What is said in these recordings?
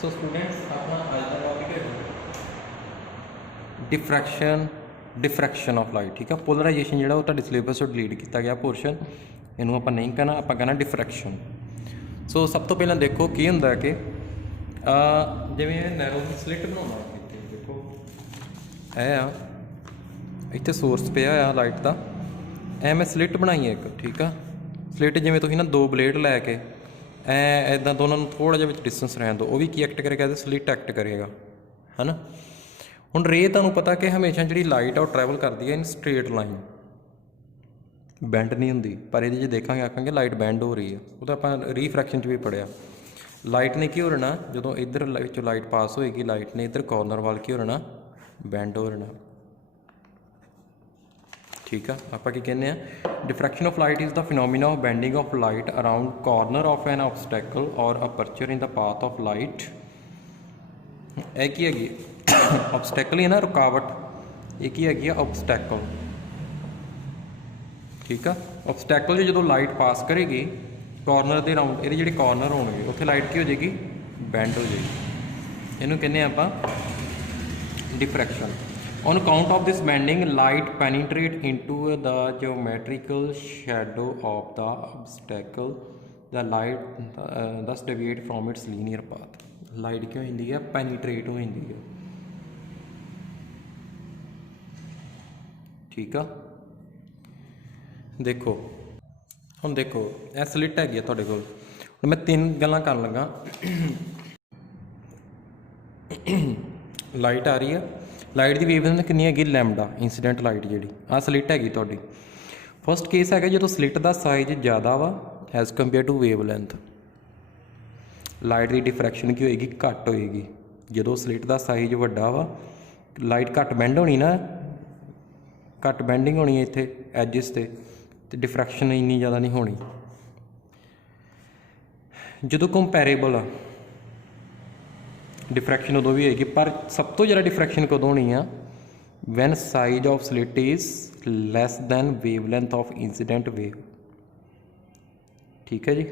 So students अपना आज का टॉपिक है डिफ्रैक्शन ऑफ लाइट। ठीक है, पोलराइजेशन जो सिलेबस तो डिलीट किया गया पोर्शन, इनू आप नहीं कहना, आप कहना डिफ्रैक्शन। सो सब तो पहले देखो की होंगे कि जिमें नैरो की स्लिट बनाना इतने देखो इतने सोर्स पे आ लाइट का, मैं स्लिट बनाई है एक। ठीक है, स्लिट जिमें तुम ना दो ब्लेड लैके इदा दोनों थोड़ा जिहा डिस्टेंस रहने दो, वो भी की एक्ट करेगा, स्लिट एक्ट करेगा, है ना। हुण रे तुहानूं पता कि हमेशा जी लाइट आ ट्रैवल करती है इन स्ट्रेट लाइन, बैंड नहीं होंगी। पर ये देखा आखांगे लाइट बैंड हो रही है, वो तो आप रीफ्रैक्शन भी पढ़िया। लाइट ने की हो रहना जो इधर लाइट पास होएगी, लाइट ने इधर कॉर्नर वाल की हो रहना बैंड हो रहना। ठीक है, आप कहने diffraction of light is the phenomena of bending of light around corner of an obstacle और aperture in the path of light. यह की हैगी ऑब्सटैकल ही है ना, रुकावट, ये की हैगी ऑब्सटैकल। ठीक है, ऑब्सटैकल जो लाइट पास करेगी कॉर्नर के राउंड, ये जो कॉर्नर होने उत्थे लाइट की हो जाएगी बैंड हो जाएगी, इनू कहने आप diffraction. On account of this bending, light penetrate into the geometrical shadow of the obstacle. The light thus deviate from its linear path. Light क्यों होती है, penetrate होती है। ठीक है, देखो हम देखो यह स्लिट हैगी तुहाडे कोल, मैं तीन गल्लां कर लगा। लाइट आ रही है, लाइट की वेवलेंथ कितनी हैगी लैम्डा, इंसीडेंट लाइट जी आ स्लिट हैगी तुहाडी। फस्ट केस है जो स्लिट का साइज ज़्यादा वा as compare to wavelength, light की डिफ्रैक्शन की होएगी घट होएगी। जो स्लिट का साइज वड्डा वा लाइट घट बैंड होनी ना, घट बैंडिंग होनी है इत्थे एजिस ते डिफ्रैक्शन इन्नी ज़्यादा नहीं होनी। जो कंपैरेबल आ डिफ्रैक्शन उदों भी होएगी, पर सब तो ज़्यादा डिफ्रैक्शन कदों होनी आ when size of slit is less than wavelength of incident wave. ठीक है जी,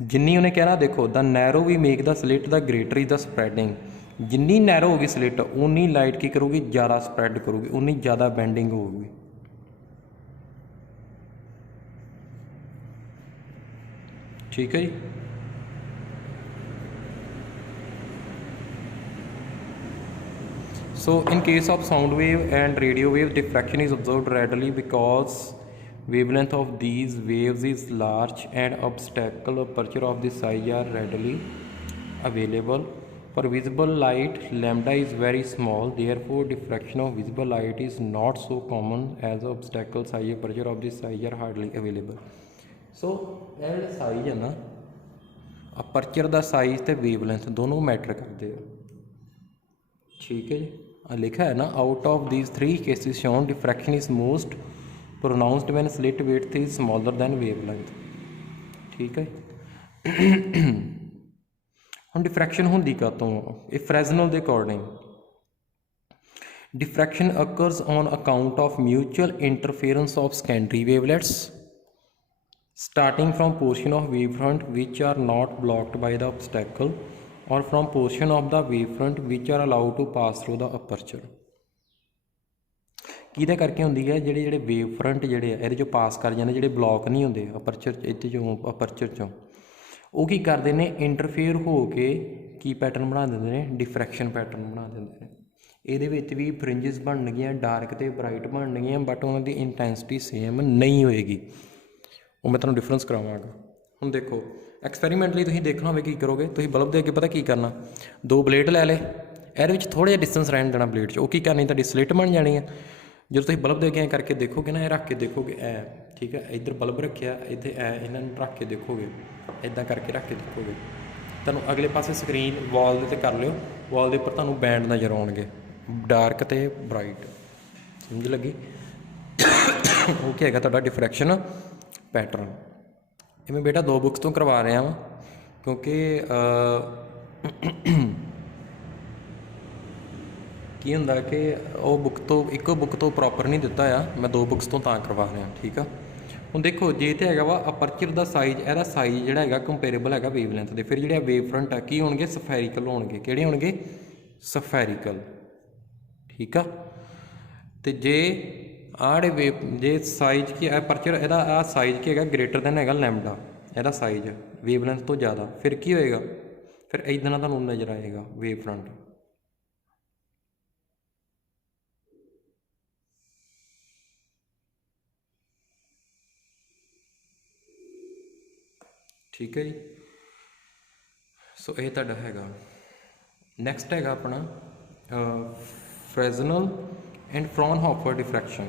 जिन्नी उन्हें कहना देखो the narrow we make the slit the greater is the spreading. जिन्नी नैरो होगी स्लिट उन्नी लाइट की करूगी ज़्यादा स्प्रैड करूगी, उन्नी ज़्यादा बैंडिंग होगी। ठीक है जी, so in case of sound wave and radio wave, diffraction is observed readily because wavelength of these waves is large and obstacle aperture of this size are readily available. For visible light, lambda is very small, therefore diffraction of visible light is not so common as obstacle size aperture of this size are hardly available. So यह size है ना, aperture का size तो wavelength दोनों matter करते हैं। ठीक है जी, लिखा है ना out of these three cases shown diffraction is most pronounced when slit width is smaller than wavelength. ठीक है, हम डिफ्रैक्शन होंदी का तो फ्रेजनल के according diffraction occurs on account of mutual interference of secondary wavelets starting from portion of wave front which are not blocked by the obstacle और from portion of the wave front which are allowed to pass through the aperture. किहदे करके होंदी है, जेडे wave front जेडे ये जो पास कर जाते, जेडे ब्लॉक नहीं होंगे अपर्चर इत्थे जो अपर्चर चों, वो की करते हैं इंटरफेयर हो के की पैटर्न बना देंगे ने, डिफ्रैक्शन पैटर्न बना देंगे। ये भी फ्रिंजिस बननगियां डार्क तो ब्राइट बननगियां, बट उन्होंने इंटैंसिटी सेम नहीं होएगी। वो मैं तुहानूं डिफरेंस करावांगा। हुण देखो एक्सपैरीमेंटली तुसीं देखना होवे की करोगे, तुसीं बल्ब दे अगे पता की करना, दो ब्लेड लै ले, ये थोड़ा जिहा डिस्टेंस रहन देना ब्लेड च, वो की करनी तुहाडी स्लिट बन जानी है। जो तुसीं बल्ब दे अगे करके देखोगे ना, ये रख के देखोगे ठीक है, इधर बल्ब रखिया इत्थे इन्हां नूं रख के देखोगे, इदां करके रख के देखोगे, तुहानूं अगले पासे स्क्रीन वॉल दे कर लिओ, वॉल दे उपर तुहानूं बैंड नज़र आउणगे डार्क ते ब्राइट, समझ लगी। वो क्या हैगा तुहाडा डिफ्रैक्शन पैटर्न। ये मैं बेटा दो बुक्स तो करवा रहा वा, क्योंकि की हुंदा कि वो बुक तो इको बुक तो प्रॉपर नहीं दिता आ, मैं दो बुक्स तो करवा रहा। ठीक है, ਹੁਣ ਦੇਖੋ ਜੇ ਤੇ ਹੈਗਾ ਵਾ ਅਪਰਚਰ ਦਾ ਸਾਈਜ਼, ਇਹਦਾ ਸਾਈਜ਼ ਜਿਹੜਾ ਹੈਗਾ ਕੰਪੇਰੇਬਲ ਹੈਗਾ ਵੇਵਲੈਂਥ ਦੇ, ਫਿਰ ਜਿਹੜੇ ਵੇਵ ਫਰੰਟ ਆ ਕੀ ਹੋਣਗੇ, ਸਫੈਰੀਕਲ ਹੋਣਗੇ। ਕਿਹੜੇ ਹੋਣਗੇ, ਸਫੈਰੀਕਲ। ਠੀਕ ਆ। ਤੇ ਜੇ ਆੜੇ ਵੇਵ ਜੇ ਸਾਈਜ਼ ਕੀ ਅਪਰਚਰ ਇਹਦਾ ਆ ਸਾਈਜ਼ ਕੀ ਹੈਗਾ ਗ੍ਰੇਟਰ ਦੈਨ ਹੈਗਾ ਲੈਮਡਾ, ਇਹਦਾ ਸਾਈਜ਼ ਵੇਵਲੈਂਥ ਤੋਂ ਜ਼ਿਆਦਾ, ਫਿਰ ਕੀ ਹੋਏਗਾ, ਫਿਰ ਇੱਦਾਂ ਨਾਲ ਤੁਹਾਨੂੰ ਨਜ਼ਰ ਆਏਗਾ ਵੇਵ ਫਰੰਟ। ਠੀਕ ਹੈ ਜੀ। ਸੋ ਇਹ ਤੁਹਾਡਾ ਹੈਗਾ। ਨੈਕਸਟ ਹੈਗਾ ਆਪਣਾ ਫਰੈਜ਼ਨਲ ਐਂਡ ਫਰੌਨਹੋਫਰ ਡਿਫਰੈਕਸ਼ਨ।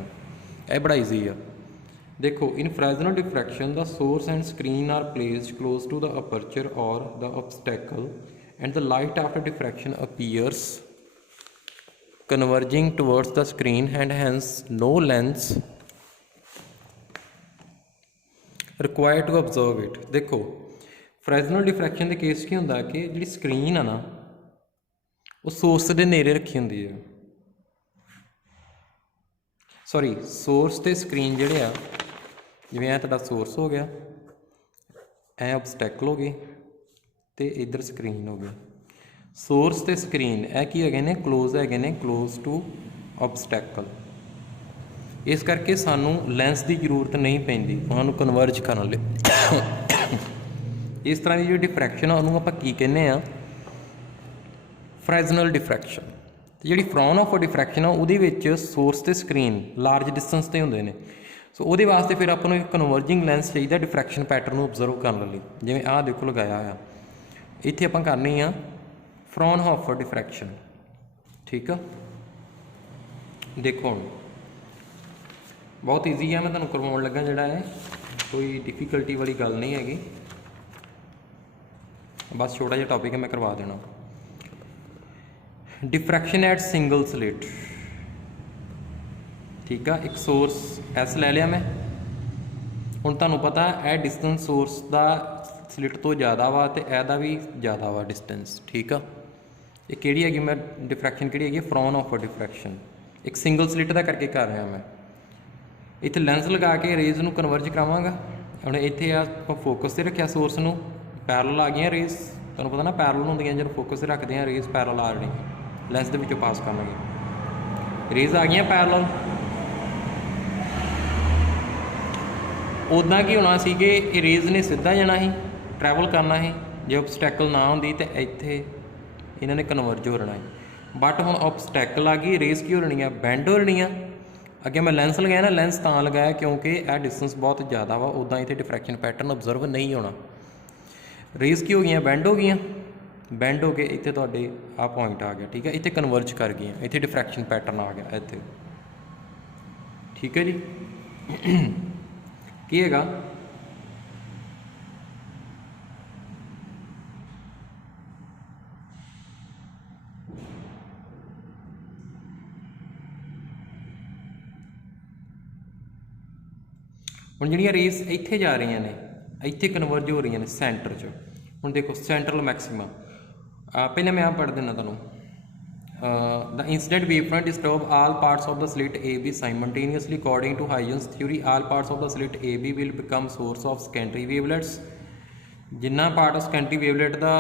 ਇਹ ਬੜਾ ਈਜ਼ੀ ਆ। ਦੇਖੋ in Fresnel diffraction the source and screen are placed close to the aperture or the obstacle and the light after diffraction appears converging towards the screen and hence no lens required to observe it। देखो फ्रैजनल diffraction के case की होंदा कि जी screen है ना वो source के नेड़े रखी होंदी है, सॉरी सोर्स ते स्क्रीन जिहड़े आ जिवें ए तुहाडा सोर्स हो गया, ए ऑब्सटैकल हो गए तो इधर स्क्रीन हो गई। सोर्स ते स्क्रीन ए की है ने क्लोज है ने क्लोज टू ऑब्सटैकल, इस करके सानू लैंस की जरूरत नहीं पैंदी उन्होंने कन्वर्ज करने लई। इस तरह की जो डिफ्रैक्शन है उन्होंने आप की कहने फ्रैजनल डिफ्रैक्शन। जी फ्रॉनहॉफर डिफ्रैक्शन है वो सोर्स तो स्क्रीन लार्ज डिस्टेंस से होंगे ने। सो वो वास्ते फिर आपको एक कन्वर्जिंग लैंस चाहिए डिफ्रैक्शन पैटर्न ऑब्जर्व करने लिए, जिवें आ देखो लगाया हुआ इत्थे आपां करनी आ फ्रॉनहॉफर डिफ्रैक्शन। ठीक है, देखो हुण बहुत ईजी है, मैं तुहानूं करवाउण लगा जिहड़ा है, कोई डिफिकल्टी वाली गल नहीं हैगी, बस छोटा जिहा टॉपिक है मैं करवा देना। Diffraction at single slit. ठीक है, एक सोर्स एस ले लिया मैं, हुण तुहानूं पता है डिस्टेंस सोर्स का स्लिट तो ज़्यादा वा तो यदा भी ज़्यादा वा डिस्टेंस। ठीक है, ये किहड़ी हैगी मैं डिफ्रैक्शन किहड़ी हैगी फ्रॉनहॉफर डिफ्रैक्शन, एक सिंगल स्लिट का करके कर रहा मैं। इत्थे लैंस लगा के रेज नूं कन्वर्ज करावांगा। हुण इत्थे आपां फोकस से रखिया सोर्स नूं, पैरल आ गई रेज, तुहानूं पता ना पैरल होंदियां जब फोकस से रखते हैं रेज पैरल आ रही लैंस दे विचों पास करनगे, रेज आ गई पैरल। उदा की होना सी कि रेज ने सीधा जाना ही ट्रैवल करना है, जो ऑब्सटैकल ना होंदी तो इत्थे इन्होंने कन्वर्ज हो रहना है। बट हुण ऑब्सटैकल आ गई, रेज की हो रही है बैंड हो रही है। अगे मैं लैंस लगाया ना, लैंस तां लगाया क्योंकि यह डिस्टेंस बहुत ज़्यादा वा, उदा इत्थे डिफ्रैक्शन पैटर्न ऑब्जर्व नहीं होना। रेज की हो गई बैंड हो गई, बैंड हो के इत्थे तुहाडे आ पॉइंट आ गया। ठीक है, इत्थे कन्वर्ज कर गई, इत्थे डिफ्रैक्शन पैटर्न आ गया इत्थे। ठीक है जी, की हैगा हुण जिहड़ियां रेस इत्थे जा रही ने, इत्थे कन्वर्ज हो रही ने सेंटर च। हुण देखो सेंट्रल मैक्सिमा, पहले मैं आप पढ़ देना तुहानूं। The incident wave front disturb all parts of the slit AB simultaneously according to Huygens theory all parts of the slit AB will become source of secondary wavelets। Jinnah part secondary wavelet का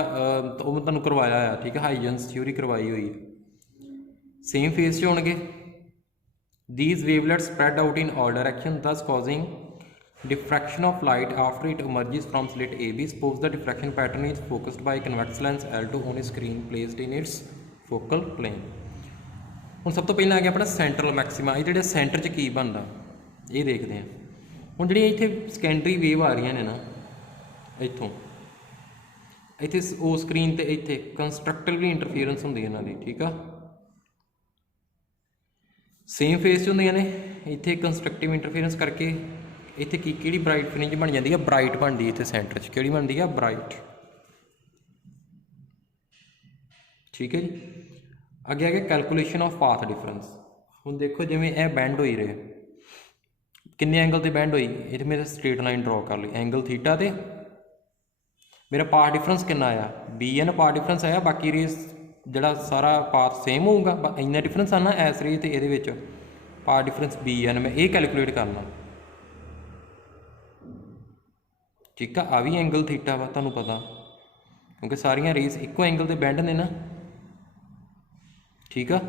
वो मैं तुहानूं करवाया है। ठीक है, Huygens theory करवाई हुई है, सेम फेस च होणगे। These wavelets spread out in all direction thus causing diffraction of light after it emerges from slit AB। Suppose the diffraction pattern is focused by a convex lens L2 on a screen placed in its focal plane. हुण सब तो पहले आ गया अपना central maxima, ये जो centre च की बनता ये देखते हैं। हुण जिहड़ियां इत्थे सैकेंडरी वेव आ रही ने ना इत्थों, इत्थे वो स्क्रीन ते इत्थे कंस्ट्रक्टिवली इंटरफेरेंस हुंदी इन्हां दी। ठीक है, सेम फेस होंदियां ने, इत्थे कंस्ट्रक्टिव इंटरफेरेंस करके इत्थे की किहड़ी ब्राइट फ्रिंज बन जाती है, ब्राइट बनती है इत्थे सेंटर च, किहड़ी बनती है ब्राइट। ठीक है जी, अगे आगे कैलकुलेशन ऑफ पाथ डिफरेंस। हुण देखो जिवें यह बैंड हो रहे, किन्ने एंगल ते बैंड हुई, इत्थे मेरे स्ट्रेट लाइन ड्रॉ कर ली एंगल थीटा ते, मेरा पाथ डिफरेंस कितना आया BN पाथ डिफरेंस आया, बाकी रेस जिहड़ा सारा पाथ सेम होऊगा, इन्ना डिफरेंस आना एस रेस ते इहदे विच पाथ डिफरेंस BN मैं ये कैलकुलेट करना। ठीक है। आ भी एंगल थीटा वा, तुहानूं पता क्योंकि सारियां रेस इक्को एंगल ते बैंड ने ना। ठीक है।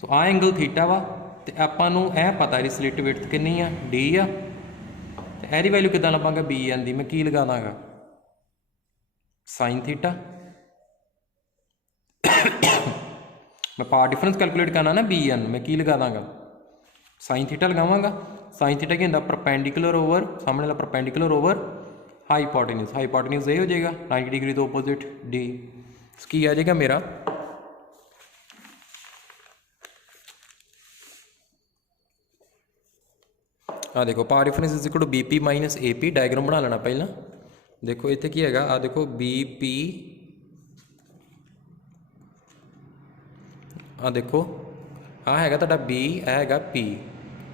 सो आ एंगल थीटा वा, तो आपां नूं यह पता इहदी स्लिट विड्थ कितनी आ, डी आ। तो यहदी वैल्यू किद्दां लभांगा, बी एन दी। मैं की लगा दांगा, साइन थीटा। मैं पावर डिफरेंस कैलकुलेट करना ना, बी एन, मैं की लगा दांगा, साइन थीटा लगावांगा। साइन थीटा की होंदा, परपेंडिकुलर ओवर, सामने वाला परपेंडिकुलर ओवर हाईपोटेन्यूज। हाईपोटेन्यूज ये हो जाएगा 90 डिग्री तो ओपोजिट डी। की आ जाएगा मेरा आ देखो, power difference is equal to B P minus A P. Diagram बना लेना पहला। देखो इत्थे की हैगा, आ देखो बी पी, आ देखो आ हैगा तुहाडा बी, आ हैगा पी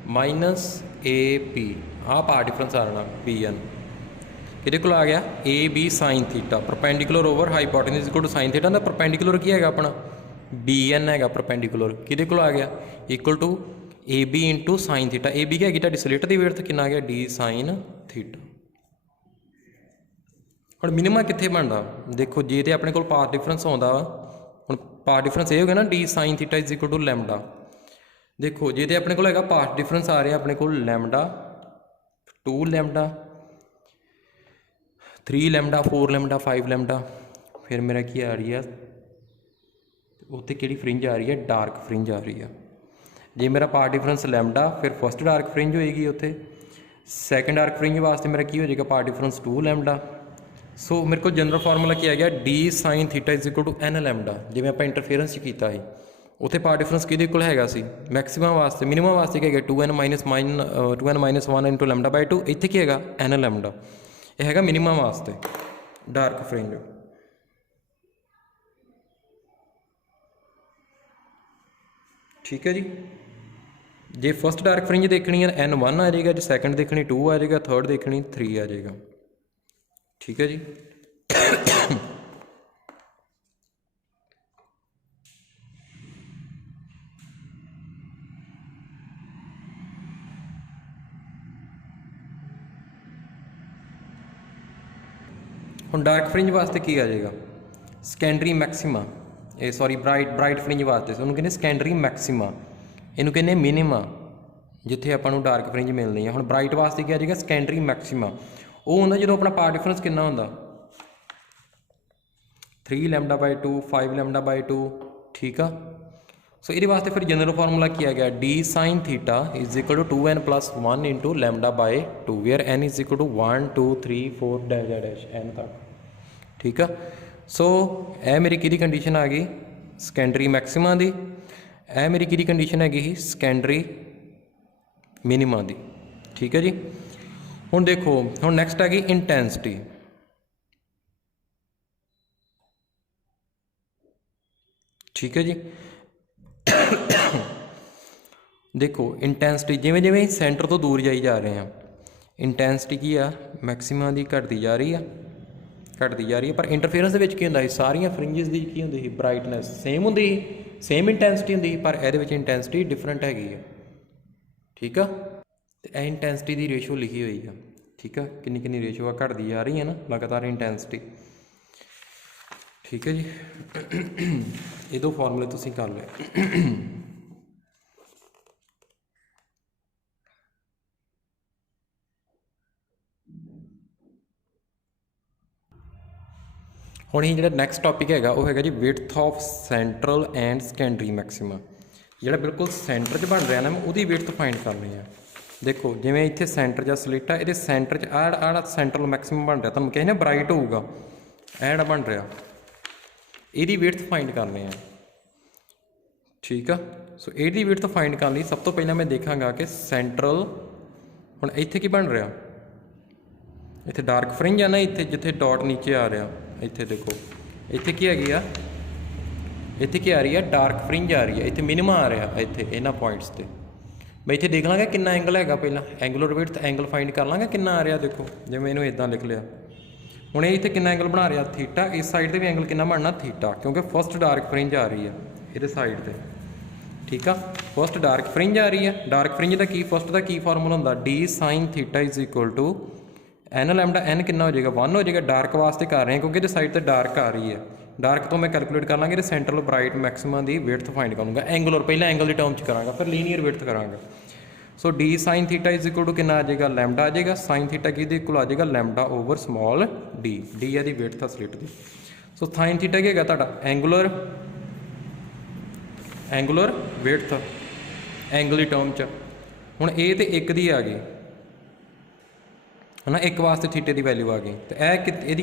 माइनस ए पी। आ पावर डिफरेंस आ जाना पी एन। किहदे कोल आ गया, A B sine theta, perpendicular over hypotenuse equal to sine theta. दा परपेंडिकुलर की हैगा अपना, बी एन हैगा परपेंडिकुलर। किहदे कोल आ गया, equal to A B into sine theta. A B की हैगी तुहाडी स्लिट दी विड्थ, कितना आ गया, डी साइन थीटा। हुण मिनिमम कित्थे बनदा, देखो जे तो अपने कोल पावर डिफरेंस आउंदा वा, हुण पावर डिफरेंस ये हो गया ना, D sine theta is equal to lambda. देखो जे तो अपने कोल हैगा पावर डिफरेंस आ रहा अपने कोल lambda, 2 lambda, 3 lambda, 4 lambda, 5 lambda. फिर मेरा की आ रही है उत्ते, किहड़ी फ्रिंज आ रही है, डार्क फ्रिंज आ रही है। जे मेरा पावर डिफरेंस लैमडा, फिर फस्ट डार्क फ्रिंज होएगी उत्थे। सैकेंड डार्क फ्रिंज वास्ते मेरा की हो जाएगा, पावर डिफरेंस 2 लैमडा। सो मेरे को जनरल फार्मूला क्या आ गया, D sine theta is equal to N lambda. जिवें आपां इंटरफेरेंस किया है, उत्थे पावर डिफरेंस किहदे कोल हैगा सी, मैक्सिमम वास्ते। मिनिमम वास्ते क्या है, 2n minus 1 into lambda by 2। इत्थे की हैगा, एन लैमडा। यह हैगा मिनिमम वास्ते डार्क फ्रिंज। ठीक है जी। जे फस्ट डार्क फ्रिंज देखनी है N1 आ जाएगा, जो सैकेंड देखनी 2 आ जाएगा, थर्ड देखनी 3 आ जाएगा। ठीक है जी। हुण डार्क फ्रिंज वास्ते की आ जाएगा, secondary maxima, sorry bright fringe वास्ते उन्होंने कहते सैकेंडरी मैक्सिमा, इनू कहने मिनिमा, जिथे आपां नूं डार्क फ्रिंज मिलनी है। हुण ब्राइट वास्ते क्या आ जाएगा, सैकेंडरी मैक्सिमा। वो होंदा जो अपना पावर डिफरेंस कितना होंदा, 3 लैमडा बाय 2, 5 लैमडा बाय 2। ठीक है। सो ये वास्ते फिर जनरल फार्मूला किया गया, D sine theta is equal to 2n plus 1 into lambda by 2, where n is equal to 1 2 3 4 dash n तक। ठीक है। सो यह मेरी किहदी कंडीशन आ गई, सैकेंडरी मैक्सिमा दी। यह मेरी किहदी कंडीशन हैगी, सैकेंडरी मिनिमा दी। ठीक है जी। हुण देखो, हुण नैक्सट आ गई इंटैंसिटी। ठीक है जी। देखो इंटैंसिटी जिमें जिमें सेंटर तो दूर जाई जा रहे हैं, इंटैंसिटी की आ मैक्सिमा दी घटती जा रही है, घटती जा रही है। पर इंटरफेरेंस दे विच की हुंदा, सारियां फ्रिंजिस दी की हुंदी, ब्राइटनैस सेम हुंदी, सेम इंटैंसिटी हुंदी, पर इहदे विच इंटैंसिटी डिफरेंट हैगी है। ठीक है। तो यह इंटैंसिटी की रेशो लिखी हुई है। ठीक है, किन्नी किन्नी रेशो आ घटती जा रही है ना लगातार इंटैंसिटी। ठीक है जी। ये दो फॉर्मूले तुसीं कर ले। हुण ही जिहड़ा नैक्सट टॉपिक हैगा वो हैगा जी width of central and secondary maxima. जिहड़ा बिल्कुल सेंटर 'च बन रहा ना, मैं उहदी विड्थ फाइंड करनी है। देखो जिवें इत्थे सेंटर या स्लिट है, ये सेंटर 'च आड़ा सेंट्रल मैक्सिमम बन रहा, तुहानूं कहीं ना ब्राइट होऊगा, ऐड़ा बन रहा, ਇਹਦੀ विड्थ फाइंड करनी है। ठीक है। सो ਇਹਦੀ विड्थ फाइंड करने ਲਈ सब तो पहला मैं देखांगा कि सेंट्रल, हुण ਇੱਥੇ ਕੀ बन रहा, ਇੱਥੇ डार्क फ्रिंज है ना, ਇੱਥੇ जिथे डॉट नीचे आ रहा, ਇੱਥੇ देखो ਇੱਥੇ ਕੀ ਹੈਗੀ ਆ, ਇੱਥੇ ਕੀ आ रही है, डार्क फ्रिंज आ रही है, ਇੱਥੇ मिनिमम आ रहा, ਇੱਥੇ ਇਹਨਾਂ पॉइंट्स ਤੇ मैं इत्थे देख लाँगा कितना एंगल हैगा, पहला एंगुलर विड्थ एंगल फाइंड कर लाँगा कितना आ रहा। देखो जिवें इहनूं इदां लिख लिया, हुण इत्थे कितना एंगल बना रहा, थीटा। इस साइड से भी एंगल कितना बनना, थीटा, क्योंकि फस्ट डार्क फ्रिंज आ रही है ये साइड से। ठीक है। फस्ट डार्क फ्रिंज आ रही है, डार्क फ्रिंज का की फस्ट का की फार्मूला होंदा, D sine theta is equal to N lambda N कितना हो जाएगा 1 हो जाएगा। डार्क वास्ते कर रहे हैं क्योंकि साइड तो डार्क आ रही है, डार्क तो मैं कैलकुलेट कर लाँगे सेंट्रल ब्राइट मैक्सिमम की विड्थ फाइंड करूँगा एंगुलर, पहले एंगल की टर्म च कराँगा फिर लीनियर विड्थ कराँगा। So D sine theta is equal to कितना आ जाएगा लैम्डा आ जाएगा, साइन थीटा कि इक्वल आ जाएगा lambda over small D, D है दी विड्थ स्लिट की। सो साइन थीटा क्या है तुहाडा एंगुलर, एंगुलर विड्थ एंगल की टर्म च। हुण ए ते एक दी आ गई है ना, एक वास्ते थीटे की वैल्यू आ गई, तो यह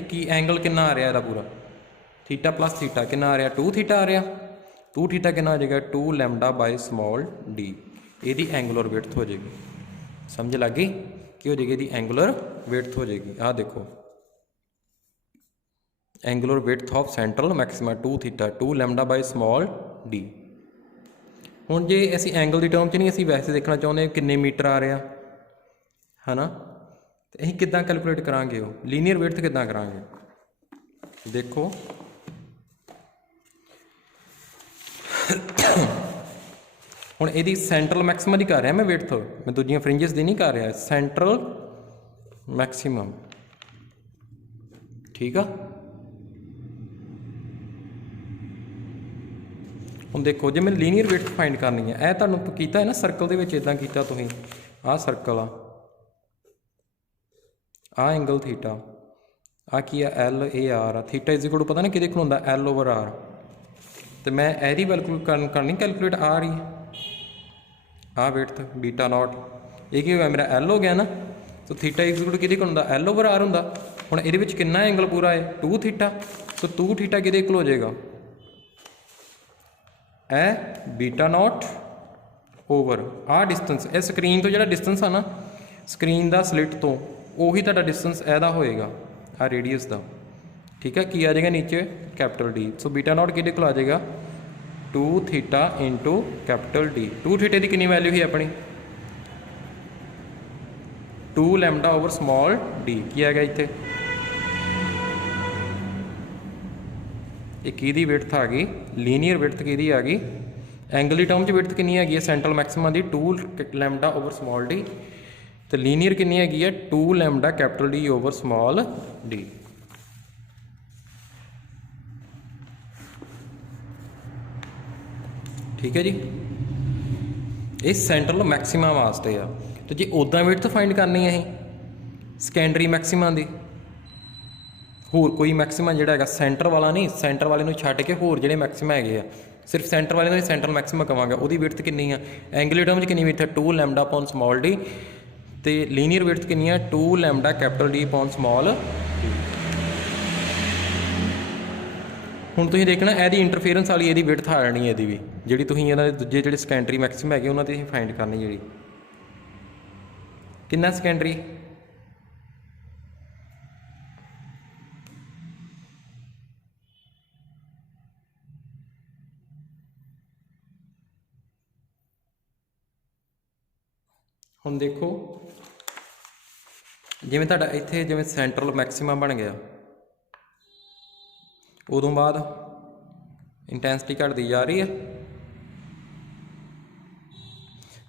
की एंगल कितना आ रहा है पूरा थीटा प्लस थीटा कितना आ रहा 2 थीटा आ रहा, 2 थीटा कितना आ जाएगा 2 लैम्डा बाय स्मॉल डी, यदी एंगुलर विड्थ हो जाएगी। समझ लग गई कि हो जाएगी यदी एंगुलर विड्थ हो जाएगी। आ देखो angular width of central maxima 2 theta 2 lambda by small D. हुण जे असी एंगल की टर्म च नहीं, असी वैसे देखना चाहते किन्ने मीटर आ रहा है ना, तो अं किद्दां कैलकुलेट करांगे, वो लीनियर विड्थ किद्दां करांगे। देखो हुण इहदी सेंट्रल मैक्सिमम की कर रहा मैं विड्थ, मैं दूजियां फ्रिंजिस की नहीं कर रहा, सेंट्रल मैक्सिमम ठीक आ। हुण देखो जे मैं लीनियर विड्थ फाइंड करनी है, यह तुहानूं कीता है ना सर्कल दे विच इदां कीता तुसीं, आ सर्कल आ एंगल थीटा आ की है एल ए आर आ, थीटा इज इक्वल टू पता ना कि होंदा एल ओवर आर, तो मैं यही करनी कैलकुलेट आ रही आ विड्थ बीटा नॉट, ये की होगा मेरा एल हो गया ना, तो थीटा इज इक्वल टू कि होंदा एल ओवर आर होंदा। हुण इहदे विच कितना एंगल पूरा है 2 थीटा, तो 2 थीटा कि इक्वल हो जाएगा ए बीटा नॉट ओवर आ डिस्टेंस, ए स्क्रीन तो जो डिस्टेंस है ना स्क्रीन का स्लिट तो उही तुहाडा डिस्टेंस एदा होएगा आ रेडियस का, ठीक है। की आ जाएगा नीचे capital D, so beta not कि आ जाएगा 2 थीटा इंटू कैपिटल डी। 2 थीटे की कितनी वैल्यू ही अपनी 2 लैम्डा ओवर स्मॉल डी, की आ गया इत्थे एक की विड्थ आ गई लीनियर विड्थ की आ गई, एंगल की टर्म च विड्थ कितनी है सेंट्रल मैक्सिमा की 2 लैम्डा ओवर स्मॉल डी, तो लीनियर कितनी है 2 lambda capital D over small D. ठीक है जी, ये सेंट्रल मैक्सिमा वास्ते आ। तो जे उदा विड्थ फाइंड करनी है सैकेंडरी मैक्सिमा की, होर कोई मैक्सिमा जोड़ा है सेंटर वाला नहीं, सेंटर वाले छड्ड के होर जो मैक्सिमा है सिर्फ सेंटर वाले सेंट्रल मैक्सिमा कहांगा, वो विड्थ कितनी है एंगल टर्म कितनी विड्थ है 2 लैम्डा अपॉन स्मॉल डी, तो लीनियर विड्थ कितनी है 2 lambda capital D upon small D. हुण तुसीं देखना यदि इंटरफेरेंस वाली यदि विड्थ आ जानी है, यदि भी जी तुसीं दूजे जो सैकेंडरी मैक्सिम है उन्होंने फाइंड करनी जी कितना सैकेंडरी हुण देखो जिवें तुहाडा इत्थे जिवें सेंट्रल मैक्सिमा बन गया, उदों बाद इंटैंसिटी घटती जा रही है।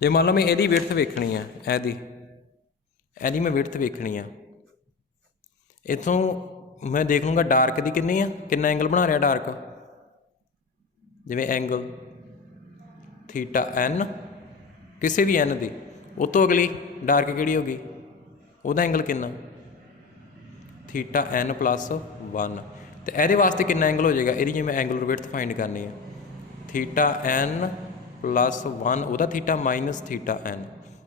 जे मान लो मैं यदी विड्थ वेखनी है, यदी मैं विड्थ वेखनी है, इतों मैं देख लूँगा डार्क की कितनी है, कितना एंगल बना रहा डार्क, जिवें एंगल थीटा एन किसी भी एन की, उस तो अगली डार्क किहड़ी होगी उहदा एंगल कितना थीटा एन प्लस 1, तो ये वास्ते कितना एंगल हो जाएगा, यदि मैं एंगुलर विड्थ फाइंड करनी है थीटा एन प्लस 1 उहदा थीटा माइनस थीटा एन,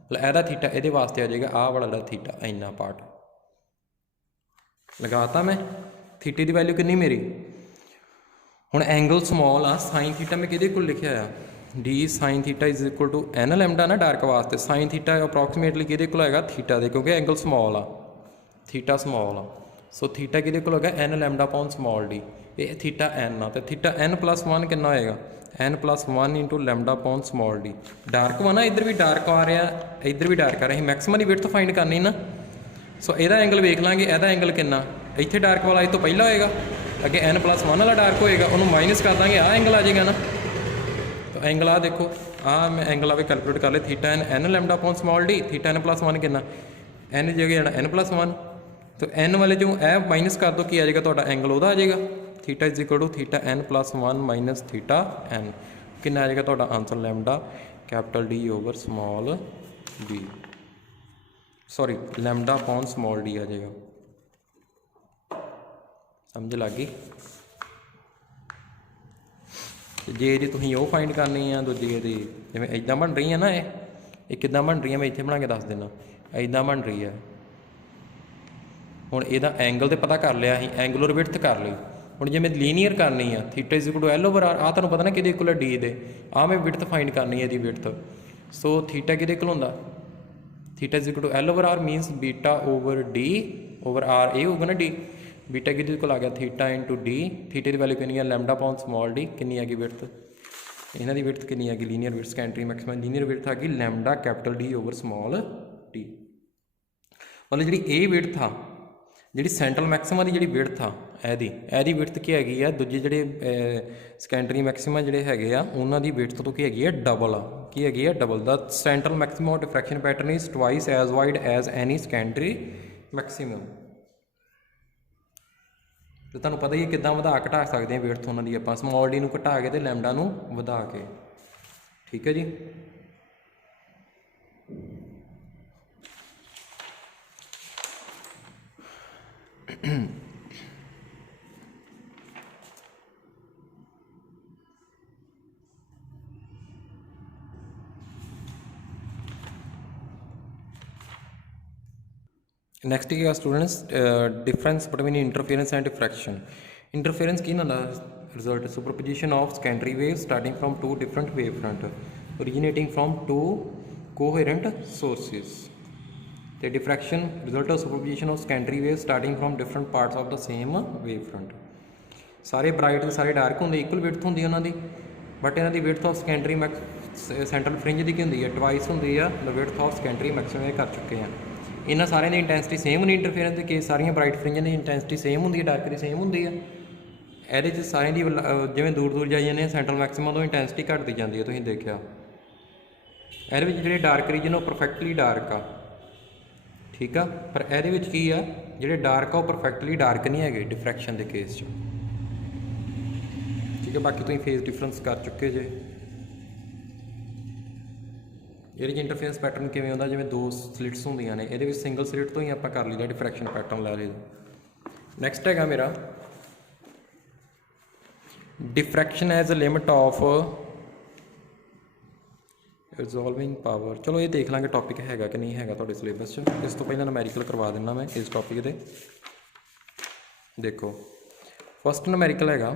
मतलब एदा थीटा ये वास्ते आ जाएगा आ वाला थीटा इन्ना पार्ट लगाता मैं। थीटे की वैल्यू कितनी मेरी हुण एंगल स्मॉल आ, साइन थीटा मैं किहदे कोल लिखिया आ D sine theta is equal to N lambda ना डार्क वास्ते, साइन थीटा अप्रोक्सीमेटली किहदे कोल हैगा थीटा दे, क्योंकि एंगल स्मॉल आ थीटा स्मॉल आ, सो थीटा किहदे कोल हैगा N lambda upon small D, ये थीटा एन आ, तो थीटा एन प्लस 1 कितना होएगा N plus 1 into lambda upon small D. Dark वा ना इधर भी डार्क आ रहा इधर भी डार्क आ रहा, मैक्सिमम की विड्थ फाइंड करनी ना, सो यदा एंगल वेख लाँगे, यदा एंगल कितना इत्थे डार्क वाला इस तो पहला होएगा, अगे एन प्लस 1 वाला डार्क होएगा, उन्होंने माइनस कर देंगे आ एंगल आ जाएगा ना, तो एंगल आ देखो आ मैं एंगल आवे कैलकुलेट कर ले theta N lambda upon small D, theta N plus 1 कितना एन जगह जाना एन प्लस 1, तो n वाले जो ए माइनस कर दो, की आ जाएगा ਤੁਹਾਡਾ एंगल ਉਹਦਾ आ जाएगा theta is equal to theta n plus 1 minus theta n, कितना आ जाएगा ਤੁਹਾਡਾ answer lambda capital D over small d, sorry lambda upon small d आ जाएगा। समझ लग गई? जे जी तुम वो फाइंड करनी है दूजी ये जिमें इदा बन रही है ना, ये कि बन रही है, मैं इतने बना के दस देना, इदा बन रही है। हुण इहदा एंगल तो पता कर लिया, एंगुलर विड्थ कर ली। हुण जे मैं लीनियर करनी है theta is equal to L over R, आ तुहानूं पता ना किहदे इक्वल डी दे, आ मैं विड्थ फाइंड करनी है, इहदी विड्थ। सो थीटा किहदे इक्वल हुंदा, theta is equal to L over R minus beta over D over R, ये होगा ना डी, बीटा किहदे इक्वल आ गया थीटा इंटू डी, थीटे की वैल्यू कितनी है लैम्डा अपॉन स्मॉल डी, कितनी आ गई विड्थ, इन्हां दी विड्थ कितनी आ गई linear width secondary maximum linear width आ गई lambda capital D over small D. मतलब जी ए विड्थ आ जी सेंट्रल मैक्सिमा की जी विड्थ आ एदी विड्थ की हैगी आ, दूजे जोड़े सैकेंडरी मैक्सिमा जोड़े है उन्हों की विड्थ तो की हैगी डबल आ, की हैगी double. The central maximum of diffraction pattern is twice as wide as any secondary maximum. तो तुहानूं पता ही किद्दां वधा घटा सकते हैं विड्थ उन्होंने आप स्मॉल डी नूं घटा के तो लैम्डा नूं वधा के, ठीक है जी। नैक्सट क्या students, difference between interference and diffraction. Interference की ना result superposition of secondary wave starting from two different wave front originating from two coherent sources. तो diffraction result of superposition of secondary wave starting from different parts of the same wave front. सारे bright सारे dark होंगे, equal width होंगी उन्होंने, but इन्हों की width of secondary central fringe की होंगी है ट्वाइस होंगी है the width of secondary maximum कर चुके हैं। इन्होंने सारे की इंटेंसिटी सेम नहीं, इंटरफेरेंस के केस सारिया ब्राइट फ्रिंजां की इंटेंसिटी सेम होंगी है, डार्क की सेम होंगी है। ये सारे की जिमें दूर दूर जाई जाने सेंट्रल मैक्सिमम तो इंटेंसिटी घटती जाती है, तुसीं देखिया। ये जो डार्क रीजन वो परफेक्टली डार्क आ, ठीक है, पर ये की आ जो डार्क आ वो परफेक्टली डार्क नहीं है डिफ्रैक्शन के केस च, ठीक है। बाकी तुसीं फेस डिफरेंस कर चुके जे। ये इंटरफेरेंस पैटर्न किवें होंदा, जिवें दो स्लिट्स होंदियां ने, ये सिंगल स्लिट तो ही आपां कर लीदा डिफ्रैक्शन पैटर्न लै लीदा। नैक्सट हैगा मेरा diffraction as a limit of resolving power. चलो ये देख लांगे टॉपिक हैगा कि नहीं हैगा तुहाडे सिलेबस च। इस तो पहले नूमैरिकल करवा देना मैं इस टॉपिक दे। देखो फस्ट नूमैरिकल हैगा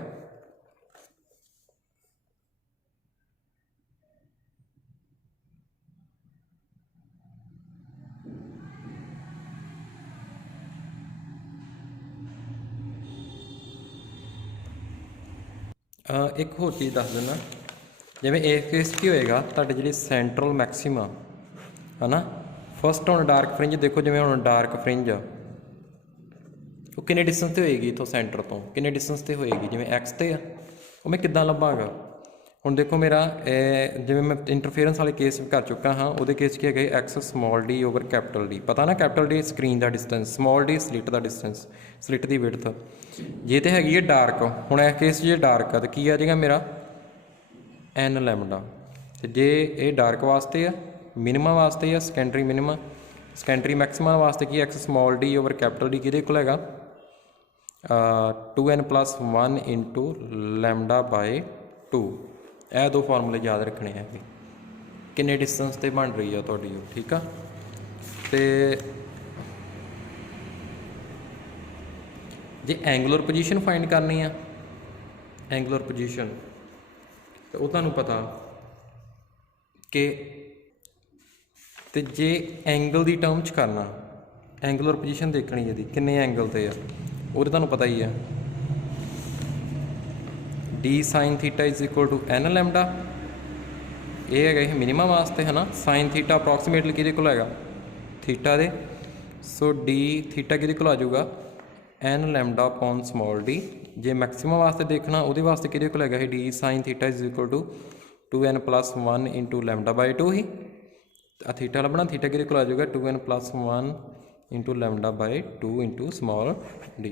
एक होर चीज़ दस देना, जिवें इस केस की होएगा तुहाडे जिहड़ी सेंट्रल मैक्सिमा है ना, फस्ट हुण डार्क फ्रिंज देखो, जिवें हुण डार्क फ्रिंज वो किन्ने डिस्टेंस ते होएगी इत्थों सेंटर तो, किन्ने डिस्टेंस ते होएगी, जिवें एक्स ते आ वो मैं किद्दां लभांगा। हुण देखो मेरा जिवें मैं इंटरफेरेंस वाले केस कर चुका हाँ, वो केस की है x small D over capital D, पता ना कैपिटल डी स्क्रीन का डिस्टेंस, स्मॉल डी स्लिट का डिस्टेंस, स्लिट की विड्थ। जे तो हैगी है डार्क, हुण इस केस जे डार्क आ तो की आ जाएगा मेरा एन लैम्डा। तो जे ये डार्क वास्ते आ मिनिमा वास्ते आ सैकेंडरी मिनिमा, सैकेंडरी मैक्सिमा वास्ते की X small D over capital D किहदे कोल हैगा 2n+1 इंटू लैम्डा बाय 2। यह दो फार्मूले याद रखने हैं कि किन्ने डिस्टेंस ते बन रही है तुहाडी, ठीक है। तो जे एंगुलर पोजीशन फाइंड करनी है, एंगुलर पोजीशन तो वो तुहानूं पता कि ते जे एंगल की टर्म च करना, एंगुलर पोजीशन देखनी है किन्ने एंगल ते आ, वो तुहानूं पता ही है D sine theta is equal to N lambda, ये है मिनिमम वास्ते है ना, साइन थीटा अप्रॉक्सीमेटली किहदे कोल हैगा थीटा दे, सो डी थीटा किहदे कोल आ जाऊगा N lambda upon small D. जे मैक्सिमम वास्ते देखना वो वास्ते किहदे कोल हैगा D sine theta is equal to 2n+1 into lambda by 2 ही थीटा लभना, थीटा किहदे कोल आ जाऊगा 2n+1 into lambda by 2 into small D.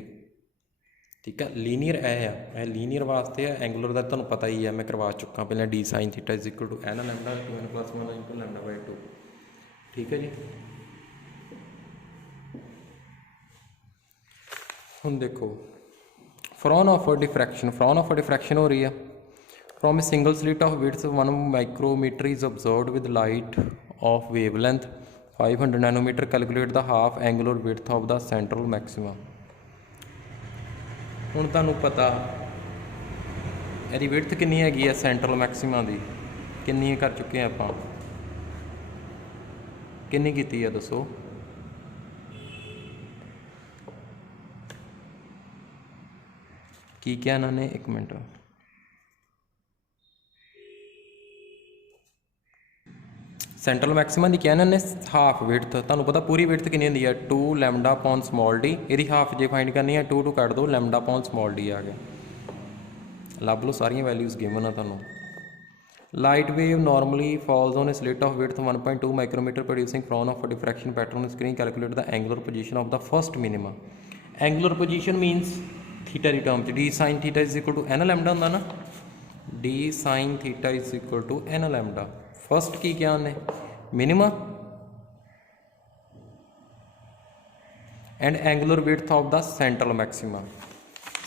ठीक है, लीनियर है लीनियर वास्ते है, एंगुलर का तुहानूं पता ही है, मैं करवा चुका पहले D sine theta is equal to N lambda 2n + 1 into lambda by 2। ठीक है जी, हुण देखो फ्रॉनहोफर डिफ्रैक्शन हो रही है। From a single slit of width 1 micrometer is observed with light of wavelength 500 nanometer. Calculate the half angular width of the central maxima. हुण तुहानूं पता इहदी विड्थ कितनी हैगी है सेंट्रल मैक्सिमा दी, कितनी कर चुके हैं आपां, कितनी कीती है दसो। की क्या इन्होंने, एक मिनट, सेंट्रल मैक्सिमम की क्या इन्होंने हाफ विड्थ, तुहानूं पता पूरी विड्थ कितनी होंदी है 2 लैमडा अपॉन स्मॉल डी, ये हाफ जे फाइंड करनी है 2 2 कट दो लैमडा अपॉन स्मॉल डी आ गया, लभ लो सारियां वैल्यूज़ गिवन है तुहानूं। Light wave normally falls on a slit of width 1.2 micrometre producing Fraunhofer diffraction pattern screen. Calculate the angular position of the first minima. Angular position means theta की term D sine theta is equal to N lambda होंदा ना, D sine theta is equal to N lambda. First की क्या उन्हें minima and angular width of the central maxima.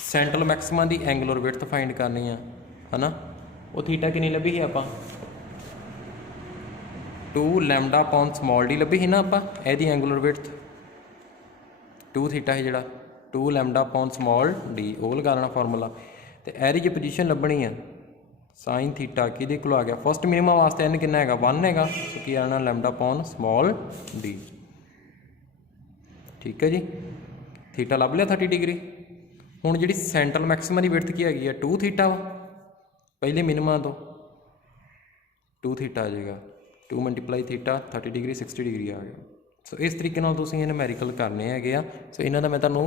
Central maxima की angular width find करनी है ना, वो थीटा कितनी लभी है आपां 2 लैमडा अपॉन स्मॉल डी लभी है ना आपां, एदी एंगुलर विड्थ 2 थीटा है जिहड़ा 2 लैमडा अपॉन स्मॉल डी, वो लगा लेना फॉर्मूला। तो एदी जो पोजीशन लभनी है साइन थीटा कि को आ गया फर्स्ट मिनिमम वास्ते एन कितना है 1 है, सो कि आना लैमडा अपॉन स्मॉल डी। ठीक है जी, थीटा लभ लिया 30 डिग्री। हुण जिहड़ी सेंट्रल मैक्सिमा की विड्थ की हैगी है 2 थीटा वा, पहले मिनिमा तो 2 थीटा आ जाएगा, 2 मल्टीप्लाई थीटा 30 डिग्री 60 डिग्री आ गया। सो इस तरीके नाल तुसीं न्यूमैरिकल करने हैगे आ। सो इन्हां दा मैं तुहानूं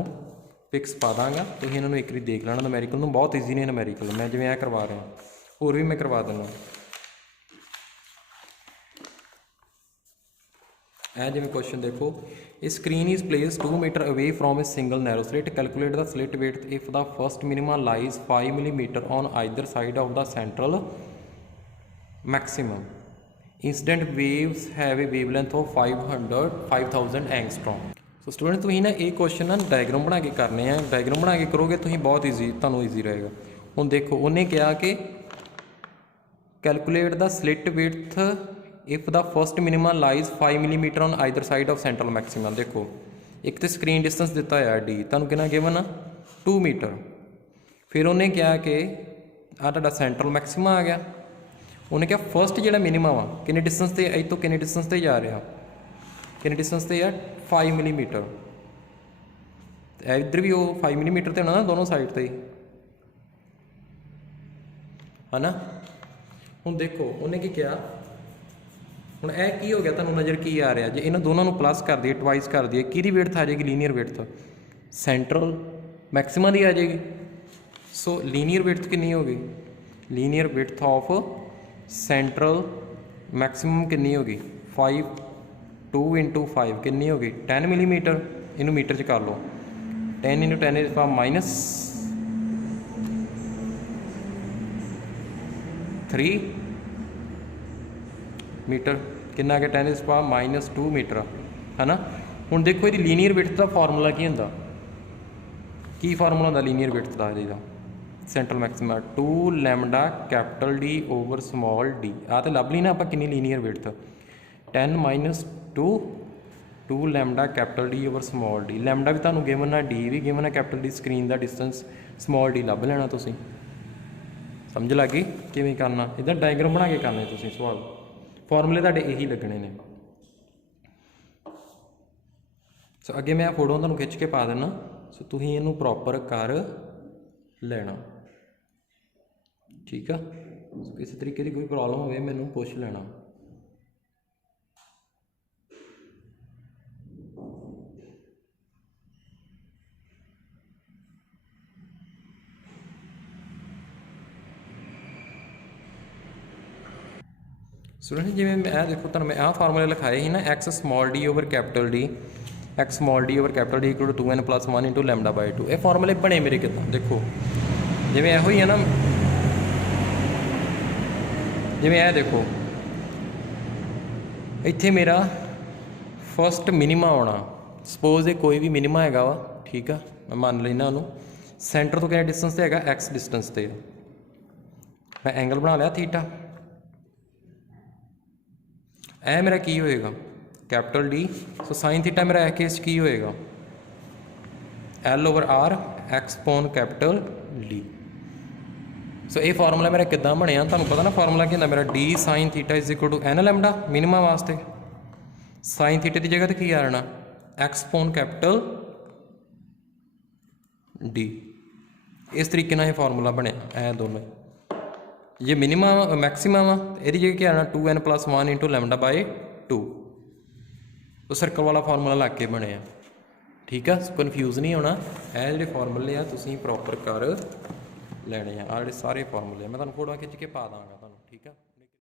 पिक्स पा दांगा, तुसीं इन्हां नूं एक बारी देख लेना न्यूमैरिकल नूं, बहुत ईजी ने न्यूमैरिकल, मैं जिवें यह करवा रहा होर भी मैं करवा देना। जिवें क्वेश्चन देखो, a screen is place 2 meter away from a single narrow slit. Calculate the slit width if the first minima lies 5 millimeter on either side of the central maximum. Incident waves have a wavelength of 5000 angstrom. So student तुसीं ना ये question ना diagram बना के करने हैं, diagram बना के करोगे तुसीं बहुत ईजी, तुहानूं ईजी रहेगा। हुण देखो उन्हें कहा कि calculate the slit width if the first minima lies 5 millimeter on either side of central maxima. देखो एक तो स्क्रीन डिस्टेंस दिता है डी, तुहानूं कितना गिवन आ 2 मीटर, फिर उन्हें कहा कि आ तुहाडा सेंट्रल मैक्सिमा आ गया, उन्हें कहा फर्स्ट जिहड़ा मिनिमा वा किन्ने डिस्टेंस ते इस तो किन्ने डिस्टेंस ते जा रहा, किन्ने डिस्टेंस ते है 5 मिलीमीटर, इधर भी वो 5 मिलीमीटर ते होना ना दोनों साइड ते है ना। हुण देखो उन्हें की किया, हुण यह की हो गया तुहानूं नज़र की आ रहा, जे इन्हां दोनों प्लस कर दिए ट्वाइस कर दिए किहदी विड्थ आ जाएगी लीनियर विड्थ सेंट्रल मैक्सिमा की आ जाएगी। सो लीनियर विड्थ कितनी होगी, linear width of central maximum कितनी होगी 5 2 इंटू 5 कितनी होगी 10 मिलीमीटर, इनू मीटर च कर लो 10 इंटू 10 इज माइनस 3 मीटर, कितना गया 10 इज पावर माइनस 2 मीटर है ना। हुण देखो ये लीनियर विड्थ का फॉर्मूला की होंदा, की फॉर्मूला होंदा लीनियर विड्थ का जी central maxima 2 lambda capital D over small D. आ तो लभ ली ना आप कितनी linear width 10 minus 2 2 lambda capital D over small D. Lambda भी तुहानूं गिवन है, डी भी गिवन है, कैपिटल डी स्क्रीन का डिस्टेंस स्मॉल डी लभ लेना तुसीं, समझ लग गई किवें करना, इधर डायग्राम बना के करने तुसीं सवाल, फॉर्मूले तुहाडे यही लगने ने। सो अगे मैं फोटो तुहानूं खिंच के पा देना, सो तुसीं इहनूं प्रॉपर कर लेना, ठीक है। सो किसी तरीके की कोई प्रॉब्लम होवे मैनूं पुछ लेना। स्टूडेंट जिवें मैं देखो तुहानूं मैं फार्मूले लिखाए ही ना, X small D over capital D, X small D over capital D equal to 2n + 1 × λ/2। ये फॉर्मूले बने मेरे कितना देखो जिवें इहो ही है ना, जिवें यह देखो इत्थे मेरा फस्ट मिनीमा आना, सपोज ये कोई भी मिनीमा हैगा वा, ठीक है मैं मान लेना उन्होंने सेंटर तो क्या डिस्टेंस से हैगा एक्स डिस्टेंस से, मैं एंगल बना लिया थीटा, ए मेरा की होएगा capital D, so sine theta मेरा ए केस की होएगा L/R एक्स पॉन कैपिटल डी। सो ये फार्मूला मेरा कितना बनया, तुहानूं पता ना फार्मूला क्या होंदा मेरा, D sine theta is equal to n lambda minima वास्ते, साइन थीटे की जगह तो की आ जाना एक्स पॉन कैपिटल डी। इस तरीके ये फार्मूला बनया ए दोनों, ये मिनिमा मैक्सिमम आ ये जगह क्या आना 2n + 1 × λ/2, तो सर्कल वाला फार्मूला लग के बने, ठीक है। कन्फ्यूज़ नहीं होना, ये जो फार्मूले आ तुसीं प्रॉपर कर लेने आ, सारे फार्मूले मैं तुहानूं फोटो खिंच के पा दांगा तुहानूं, ठीक है।